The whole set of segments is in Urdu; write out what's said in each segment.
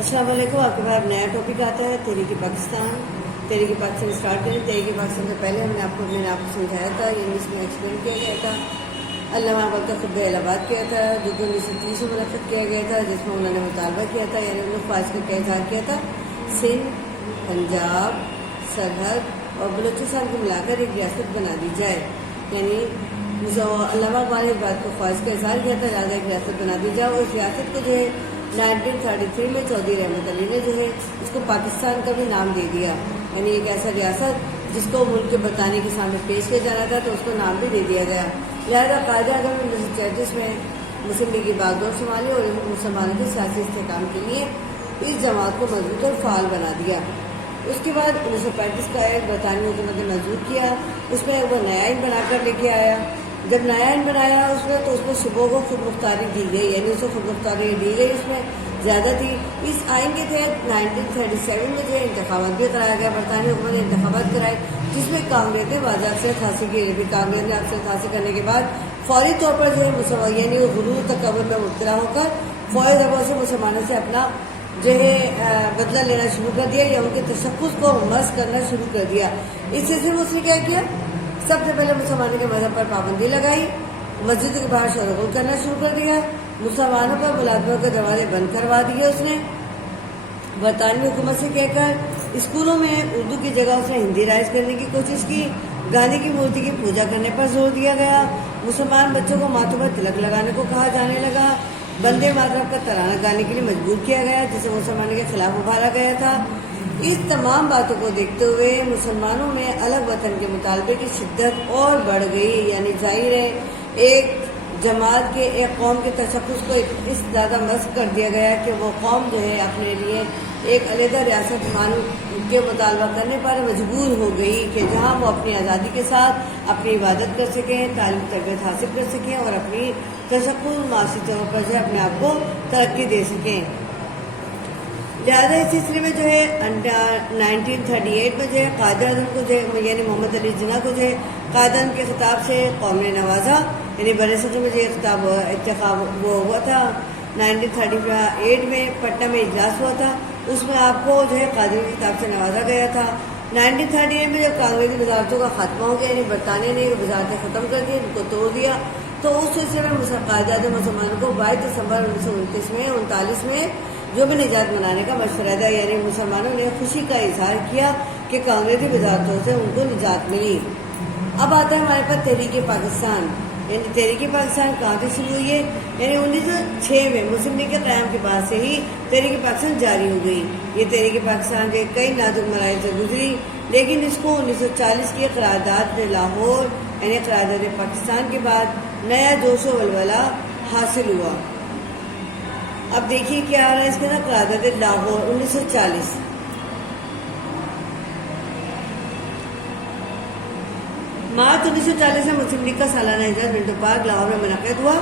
السلام علیکم. آپ کے پاس نیا ٹاپک آتا ہے تحریک پاکستان. تحریک پاکستان اسٹارٹ کریں. تحریک پاکستان سے پہلے میں نے آپ کو سمجھایا تھا، یعنی اس میں ایکسپلین کیا گیا تھا. علامہ اقبال کا خطبہ الہ آباد کیا تھا جو کہ 1930 میں منعقد کیا گیا تھا، جس میں انہوں نے مطالبہ کیا تھا، یعنی انہوں نے خواہش کا اظہار کیا تھا سندھ، پنجاب، سرحد اور بلوچستان کو ملا کر ایک ریاست بنا دی جائے. یعنی علامہ اقبال نے اس بات کو خواہش کا اظہار کیا تھا لہٰذا ایک ریاست بنا دی جائے. اور اس ریاست کو جو ہے 1933 میں چودھری رحمت علی نے جو ہے اس کو پاکستان کا بھی نام دے دیا. یعنی ایک ایسا ریاست جس کو ملک کے برطانیہ کے سامنے پیش کیا جانا تھا تو اس کو نام بھی دے دیا گیا. لہٰذا قائد اعظم نے 1934 میں مسلم لیگ کی باغدور سنبھالی اور مسلمانوں کے سیاسی استحکام کے لیے اس جماعت کو مضبوط اور فعال بنا دیا. اس کے بعد 1935 کا ایک برطانوی حکومت نے منظور کیا. اس میں وہ نیا آئین بنا کر لے کے آیا. جب نیا آئین بنایا تو اس میں صوبوں کو خود مختاری دی گئی، یعنی اس کو خود مختاری دی گئی، اس میں زیادہ تھی. اس آئین کے تحت 1937 میں جو ہے انتخابات بھی کرایا گیا. برطانوی حکومت نے انتخابات کرائے جس میں کانگریس نے واضح اکثریت حاصل کی. کانگریس نے اکثریت حاصل کرنے کے بعد فوری طور پر جو ہے یعنی غرور تکبر میں مبتلا ہو کر فوری طور سے مسلمانوں سے اپنا جو ہے بدلہ لینا شروع کر دیا یا ان کے تشخص کو مسخ کرنا شروع کر دیا. اس سلسلے میں اس نے کیا کیا؟ سب سے پہلے مسلمانوں کے مذہب پر پابندی لگائی، مسجدوں کے باہر شور و غل کرنا شروع کر دیا، مسلمانوں پر ملازموں کے دروازے بند کروا دیے. اس نے برطانوی حکومت سے کہہ کر اسکولوں میں اردو کی جگہ اس نے ہندی رائج کرنے کی کوشش کی. گاندھی کی مورتی کی پوجا کرنے پر زور دیا گیا. مسلمان بچوں کو ماتھوں پر تلک لگانے کو کہا جانے لگا. بندے ماترم کا ترانہ گانے کے لیے مجبور کیا گیا جسے مسلمانوں کے خلاف ابھارا گیا تھا. اس تمام باتوں کو دیکھتے ہوئے مسلمانوں میں الگ وطن کے مطالبے کی شدت اور بڑھ گئی. یعنی ظاہر ہے ایک جماعت کے ایک قوم کے تشخص کو اس زیادہ مسخ کر دیا گیا کہ وہ قوم جو ہے اپنے لیے ایک علیحدہ ریاست کے مطالبہ کرنے پر مجبور ہو گئی کہ جہاں وہ اپنی آزادی کے ساتھ اپنی عبادت کر سکیں، تعلیم تربیت حاصل کر سکیں اور اپنی تشکل معاشی طور پر جو ہے اپنے آپ کو ترقی دے سکیں. لہٰذا اس سلسلے میں جو ہے 1938 میں جو ہے قائد اعظم کو جو ہے یعنی محمد علی جناح کو جو ہے قائد اعظم کے خطاب سے قوم نے نوازا. یعنی برِ صغیر میں جو خطاب انتخاب وہ ہوا تھا 1938 میں پٹنہ میں اجلاس ہوا تھا. اس میں آپ کو جو ہے قائد اعظم کے خطاب سے نوازا گیا تھا. 1938 میں جب کانگریسی وزارتوں کا خاتمہ ہو گیا، یعنی برطانیہ نے وزارتیں ختم کر دی، ان کو توڑ دیا، تو اس سلسلے میں قائد اعظم مسلمانوں کو 22 دسمبر 1939 میں جو بھی نجات منانے کا مشورہ دیا. یعنی مسلمانوں نے خوشی کا اظہار کیا کہ کانگریسی وزارتوں سے ان کو نجات ملی. اب آتا ہے ہمارے پاس تحریک پاکستان. یعنی تحریک پاکستان کہاں سے شروع ہوئی ہے؟ یعنی 1906 میں مسلم لیگ کے قیام کے بعد سے ہی تحریک پاکستان جاری ہو گئی. یہ تحریک پاکستان کے کئی نازک مراحل سے گزری، لیکن اس کو 1940 کی قرارداد میں لاہور یعنی قرارداد پاکستان کے بعد نیا جوش و ولولہ حاصل ہوا. اب دیکھیے کیا آ رہا ہے اس کے نا قرارداد لاہور 1940. مارچ 1940 میں مسلم لیگ کا سالانہ اجلاس منٹو پارک لاہور میں منعقد ہوا.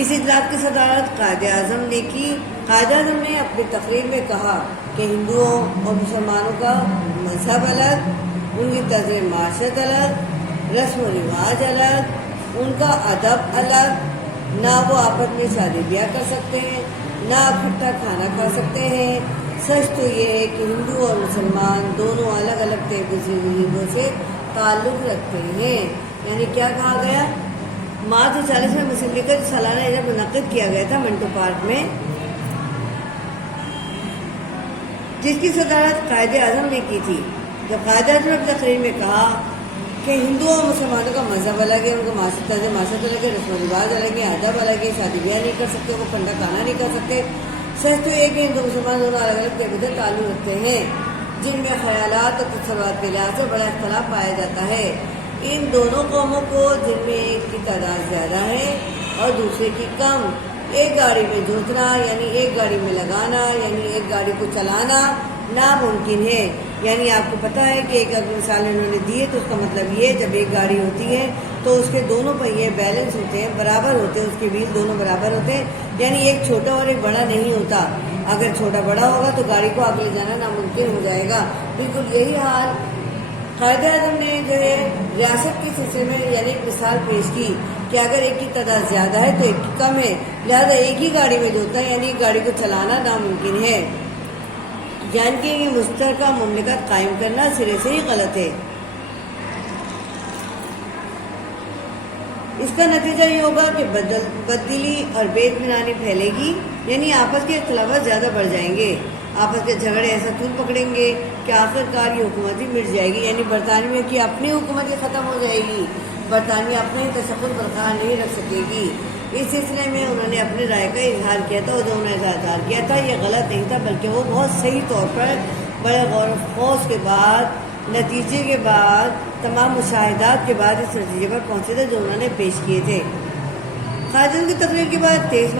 اس اجلاس کی صدارت قائد اعظم نے کی. قائد اعظم نے اپنی تقریر میں کہا کہ ہندوؤں اور مسلمانوں کا مذہب الگ، ان کی طرز معاشرت الگ، رسم و رواج الگ، ان کا ادب الگ، نہ وہ آپس میں شادی بیاہ کر سکتے ہیں، نہ اکٹھا کھانا کھا سکتے ہیں. سچ تو یہ ہے کہ ہندو اور مسلمان دونوں الگ الگ تہذیبوں سے تعلق رکھتے ہیں. یعنی کیا کہا گیا؟ مارچ 1940 میں مسلم لیگ کا سالانہ اجلاس منعقد کیا گیا تھا منٹو پارک میں، جس کی صدارت قائد اعظم نے کی تھی. جب قائد اعظم نے اپنی تقریر میں کہا کہ ہندوؤں اور مسلمانوں کا مذہب الگ ہے، ان کا طرز معاشرت الگ ہے، رسم و رواج الگ ہے، ادب الگ ہے، شادی بیاہ نہیں کر سکتے، وہ ٹھنڈا کھانا نہیں کر سکتے. سچ تو یہ کہ ہندو مسلمان دونوں الگ الگ طریقے سے تعلق رکھتے ہیں جن میں خیالات اور تصورات کے لحاظ سے بڑا اختلاف پایا جاتا ہے. ان دونوں قوموں کو جن میں ایک کی تعداد زیادہ ہے اور دوسرے کی کم، ایک گاڑی میں جوتنا یعنی ایک گاڑی میں لگانا یعنی ایک گاڑی کو چلانا ناممکن ہے. یعنی آپ کو پتہ ہے کہ ایک اگر مثال انہوں نے دی ہے تو اس کا مطلب یہ جب ایک گاڑی ہوتی ہے تو اس کے دونوں پہیے بیلنس ہوتے ہیں، برابر ہوتے ہیں، اس کے ویل دونوں برابر ہوتے ہیں. یعنی ایک چھوٹا اور ایک بڑا نہیں ہوتا. اگر چھوٹا بڑا ہوگا تو گاڑی کو آگے لے جانا ناممکن ہو جائے گا. بالکل یہی حال قائد اعظم نے جو ہے ریاست کے سلسلے میں یعنی ایک مثال پیش کی کہ اگر ایک کی تعداد زیادہ ہے تو ایک کی کم ہے، لہذا ایک ہی گاڑی میں جو ہوتا ہے یعنی گاڑی کو چلانا ناممکن ہے، یعنی کہ یہ مشترکہ مملکت قائم کرنا سرے سے ہی غلط ہے۔ اس کا نتیجہ یہ ہوگا کہ بددلی اور بے اطمینانی پھیلے گی، یعنی آپس کے اختلافات زیادہ بڑھ جائیں گے، آپس کے جھگڑے ایسا طول پکڑیں گے کہ آخر کار یہ حکومت ہی مٹ جائے گی، یعنی برطانیہ کی اپنی حکومت ہی ختم ہو جائے گی، برطانیہ اپنے تشخص برقرار نہیں رکھ سکے گی۔ اس سلسلے میں انہوں نے اپنی رائے کا اظہار کیا تھا، اور جو انہوں نے اظہار کیا تھا یہ غلط نہیں تھا، بلکہ وہ بہت صحیح طور پر بڑے غور و خوض کے بعد، نتیجے کے بعد، تمام مشاہدات کے بعد اس نتیجے پر پہنچے تھے جو انہوں نے پیش کیے تھے۔ قائدین کی تقریر کے بعد 23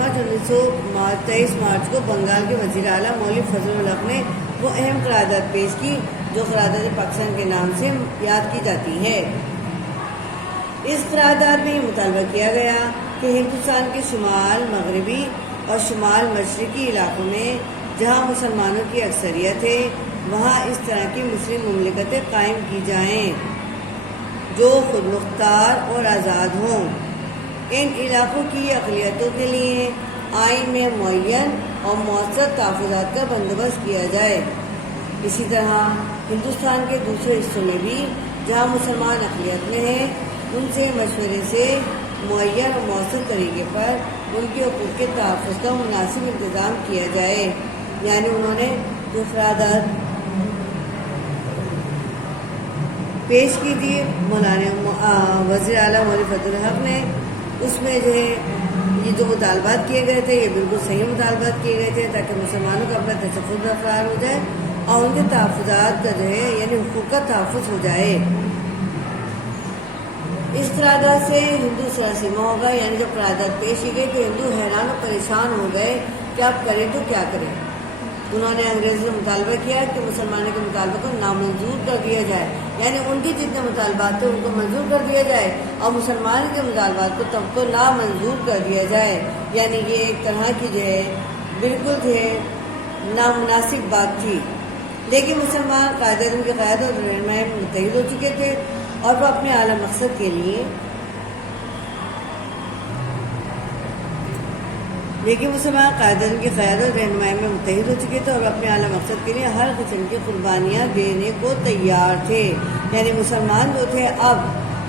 مارچ کو بنگال کے وزیر اعلیٰ مولوی فضل الحق نے وہ اہم قرارداد پیش کی جو قرارداد پاکستان کے نام سے یاد کی جاتی ہے۔ اس قرارداد میں یہ مطالبہ کیا گیا کہ ہندوستان کے شمال مغربی اور شمال مشرقی علاقوں میں جہاں مسلمانوں کی اکثریت ہے وہاں اس طرح کی مسلم مملکتیں قائم کی جائیں جو خود مختار اور آزاد ہوں۔ ان علاقوں کی اقلیتوں کے لیے آئین میں معین اور مؤثر تحفظات کا بندوبست کیا جائے۔ اسی طرح ہندوستان کے دوسرے حصوں میں بھی جہاں مسلمان اقلیت میں ہیں ان سے مشورے سے معین اور مؤثر طریقے پر ان کے حقوق کے تحفظ کا مناسب انتظام کیا جائے۔ یعنی انہوں نے جو قرارداد پیش کی تھی مولانا وزیر اعلیٰ مولوی فضل الحق نے، اس میں جو ہے یہ جو مطالبات کیے گئے تھے یہ بالکل صحیح مطالبات کیے گئے تھے تاکہ مسلمانوں کا اپنا تشخص برقرار ہو جائے اور ان کے تحفظات کا جو ہے یعنی حقوق کا تحفظ ہو جائے۔ اس قرارداد سے ہندو سراسیمہ ہوگا، یعنی جب قرارداد پیش کی گئی تو ہندو حیران و پریشان ہو گئے کہ اب کریں تو کیا کریں۔ انہوں نے انگریزوں سے مطالبہ کیا کہ مسلمانوں کے مطالبے کو نامنظور کر دیا جائے، یعنی ان کی جتنے مطالبات تھے ان کو منظور کر دیا جائے اور مسلمان کے مطالبات کو نامنظور کر دیا جائے، یعنی یہ ایک طرح کی جو ہے بالکل جو ہے نامناسب بات تھی۔ لیکن مسلمان قائدین کی قیادت اور رہنمائی میں متحد ہو چکے تھے اور وہ اپنے اعلیٰ مقصد کے لیے رہنمائی میں متحد ہو چکے تھے اور اپنے اعلیٰ مقصد کے لیے ہر قسم کی قربانیاں دینے کو تیار تھے۔ یعنی مسلمان جو تھے اب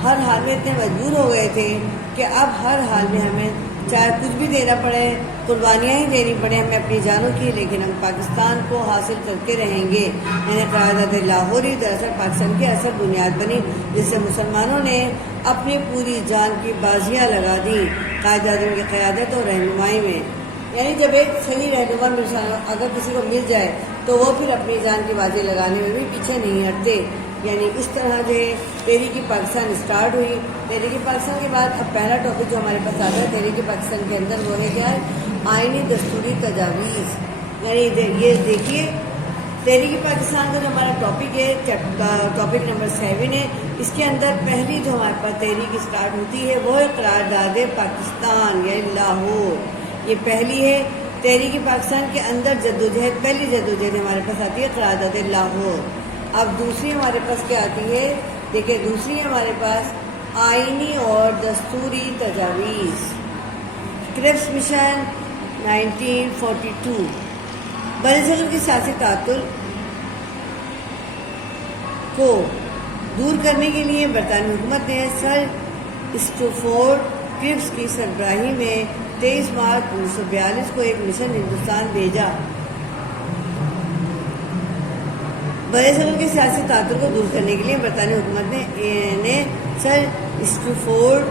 ہر حال میں اتنے مجبور ہو گئے تھے کہ اب ہر حال میں ہمیں چاہے کچھ بھی دینا پڑے، قربانیاں ہی دینی پڑے ہمیں اپنی جانوں کی، لیکن ہم پاکستان کو حاصل کرتے رہیں گے۔ یعنی قرارداد لاہوری دراصل پاکستان کی اصل بنیاد بنی، جس سے مسلمانوں نے اپنی پوری جان کی بازیاں لگا دی قائد اعظم کی قیادت اور رہنمائی میں۔ یعنی جب ایک صحیح رہنما اگر کسی کو مل جائے تو وہ پھر اپنی جان کی بازی لگانے میں بھی پیچھے نہیں ہٹتے۔ یعنی اس طرح جو تحریک پاکستان اسٹارٹ ہوئی۔ تحریک پاکستان کے بعد اب پہلا ٹاپک جو ہمارے پاس آتا ہے تحریک پاکستان کے اندر وہ ہے کیا ہے؟ آئینی دستوری تجاویز۔ یعنی یہ دیکھیے تحریک پاکستان کا جو ہمارا ٹاپک ہے ٹاپک نمبر 7 ہے، اس کے اندر پہلی جو ہمارے پاس تحریک اسٹارٹ ہوتی ہے وہ ہے قرارداد پاکستان یعنی لاہور۔ یہ پہلی ہے تحریک پاکستان کے اندر جدوجہد، پہلی جدوجہد ہمارے پاس آتی ہے قرارداد لاہور۔ اب دوسری ہمارے پاس کیا آتی ہے؟ دیکھیں دوسری ہمارے پاس آئینی اور دستوری تجاویز، کرپس مشن 1942۔ برصغیر کی سیاسی تعطل کو دور کرنے کے لیے برطانوی حکومت نے سر اسٹوفورڈ کرپس کی سربراہی میں 23 مارچ 1942 کو ایک مشن ہندوستان بھیجا۔ برصغیر کی سیاسی تعطل کو دور کرنے کے لیے برطانوی حکومت نے سر اسٹوفورڈ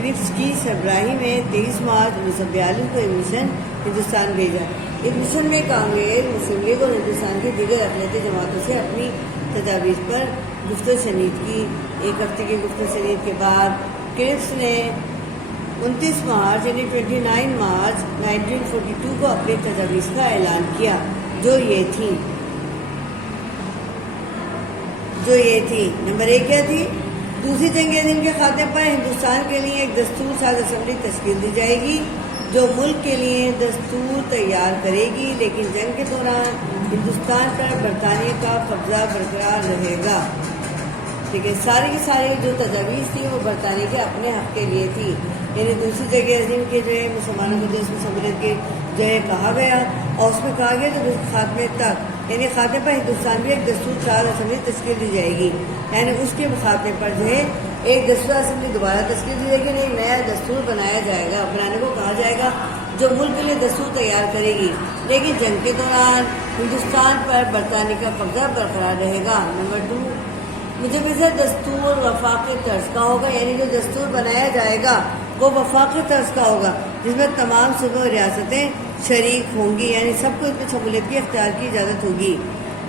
کرپس کی سربراہی میں 23 مارچ 1942 کو ایک مشن ہندوستان بھیجا۔ اس مشن میں کانگریس، مسلم لیگ اور ہندوستان کی دیگر اقلیتی جماعتوں سے اپنی تجاویز پر گفت و شنید کی۔ ایک ہفتے کی گفت و شنید کے بعد کرپس نے 29 مارچ یعنی 29 مارچ 1942 کو اپنی تجاویز کا اعلان کیا جو یہ تھی نمبر 1 کیا تھی؟ دوسری جنگ عظیم کے خاتمے پر ہندوستان کے لیے ایک دستور ساز اسمبلی تشکیل دی جائے گی جو ملک کے لیے دستور تیار کرے گی، لیکن جنگ کے دوران ہندوستان پر برطانیہ کا قبضہ برقرار رہے گا۔ ٹھیک ہے، ساری کی ساری جو تجاویز تھی وہ برطانیہ کے اپنے حق کے لیے تھی، یعنی دوسری جگہ عظیم کے جو ہے مسلمانوں کو جو اس میں شمولیت کے جو ہے کہا گیا، اور اس میں کہا گیا کہ خاتمے تک، یعنی خاتمے پر ہندوستان بھی ایک دستور ساز اسمبلی تشکیل دی جائے گی، یعنی اس کے خاتمے پر جو ہے ایک دستور اسمبلی دوبارہ تشکیل دی جائے گی، ایک نیا دستور بنایا جائے گا، بنانے کو کہا جائے گا جو ملک کے لیے دستور تیار کرے گی، لیکن جنگ کے دوران ہندوستان پر برطانیہ کا قبضہ برقرار رہے گا۔ نمبر 2، مجوزہ دستور وفاقی طرز کا ہوگا، یعنی جو دستور بنایا جائے گا وہ وفاقی طرز کا ہوگا، جس میں تمام صوبے اور ریاستیں شریک ہوں گی، یعنی سب کو اس میں شمولیت کی اختیار کی اجازت ہوگی۔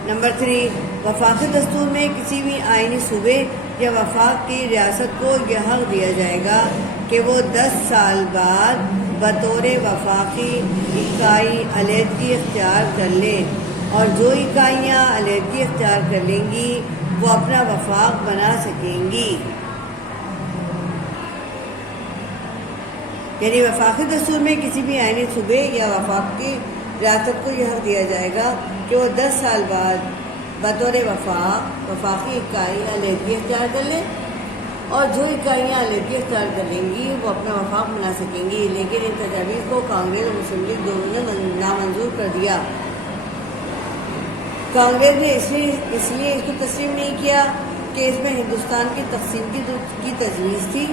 نمبر 3، وفاقی دستور میں کسی بھی آئینی صوبے یا وفاق کی ریاست کو یہ حق دیا جائے گا کہ وہ 10 سال بعد بطور وفاقی اکائی علیحدگی اختیار کر لے، اور جو اکائیاں علیحدگی اختیار کر لیں گی وہ اپنا وفاق بنا سکیں گی، یعنی وفاقی دستور میں کسی بھی آئینی صوبے یا وفاق کی ریاست کو یہ حق دیا جائے گا کہ وہ 10 سال بعد بطور وفاقی اکائی علیحدگی اختیار کر لیں، اور جو اکائیاں علیحدگی اختیار کر لیں گی وہ اپنا وفاق بنا سکیں گی، لیکن ان تجاویز کو کانگریس اور مسلم لیگ دونوں نے نامنظور کر دیا۔ کانگریس نے اس لیے اس کو تسلیم نہیں کیا کہ اس میں ہندوستان کی تقسیم کی تجویز تھی،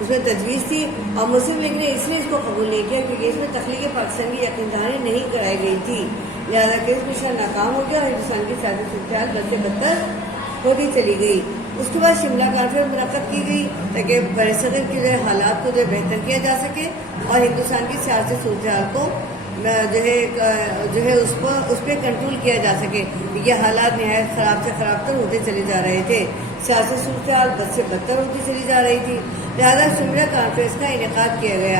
اس میں تجویز تھی، اور مسلم لیگ نے اس لیے اس کو قبول نہیں کیا کیونکہ اس میں تخلیق پاکستان کی یقین دہانی نہیں کرائی گئی تھی، لہٰذا کہ اس مشن ناکام ہو گیا اور ہندوستان کی سیاسی صورتحال بد سے بدتر ہوتی چلی گئی۔ اس کے بعد شملہ کانفرنس منعقد کی گئی تاکہ برصغیر کے جو حالات کو جو بہتر کیا جا سکے اور ہندوستان کی سیاسی صورتحال کو جو ہے اس پہ کنٹرول کیا جا سکے۔ یہ حالات نہایت خراب سے خراب تر ہوتے چلے جا رہے تھے، سیاسی صورتحال بد سے بدتر ہوتی چلی جا رہی تھی، لہٰذا شملہ کانفرنس کا انعقاد کیا گیا۔